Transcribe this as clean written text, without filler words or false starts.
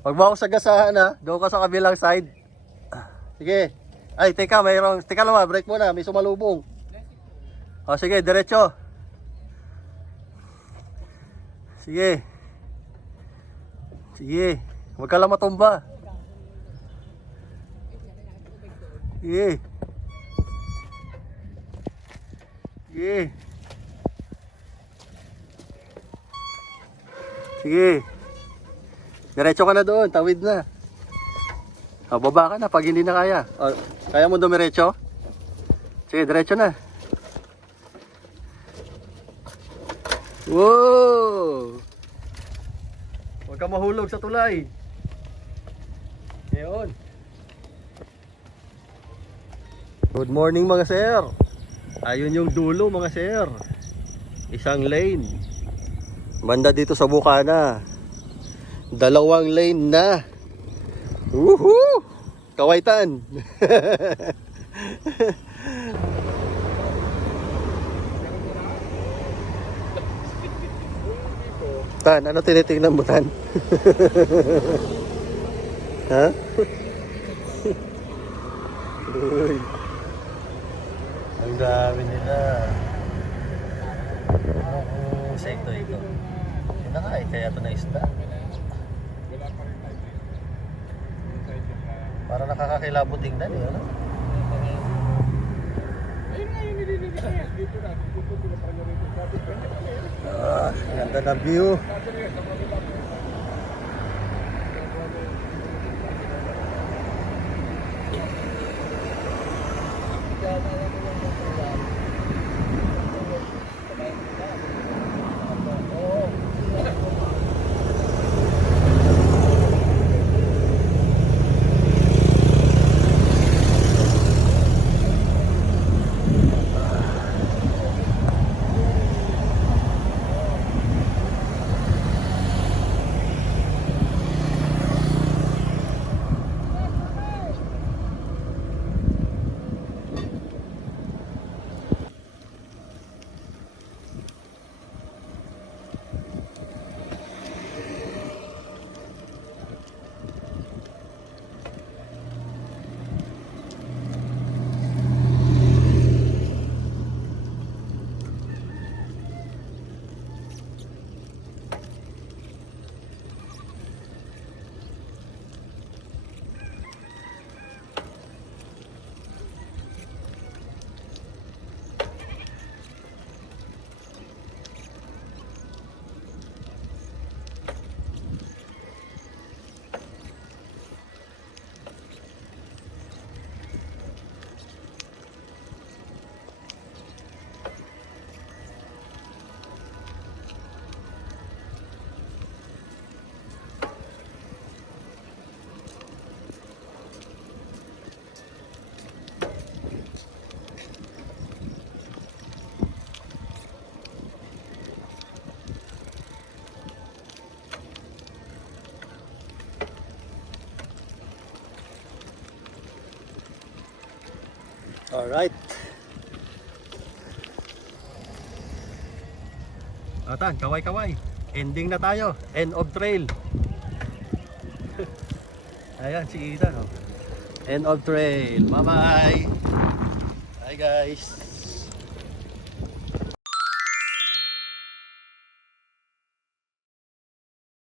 Huwag mo ako sagasahan ha. Doon ka sa kabilang side. Sige. Ay, teka, mayroong... Teka lang, break muna. May sumalubong. O, sige, diretso. Sige. Sige. Huwag ka lang matumba. Sige. Sige. Sige. Diretso ka na doon. Tawid na. O, baba ka na pag hindi na kaya. O, kaya mo dumiretso? Sige, diretso na. Wow! Huwag ka mahulog sa tulay. Ngayon. Good morning mga sir. Ayun yung dulo mga sir. Isang lane. Banda dito sa Bukana. 2 lane na. Woohoo! Kawaitan. Tan, ano tinitingnan mo, Tan? Ha? Uy. Ang dami nila. Anong sekto ito? Ito nga eh, kaya ito na isda. Para nakakakilabot tingnan eh, ano? Ah, ganda ng view. Alright. Atan, kaway-kaway. Ending na tayo. End of trail. Ayan, si Ethan. Oh. End of trail. Bye-bye. Bye guys.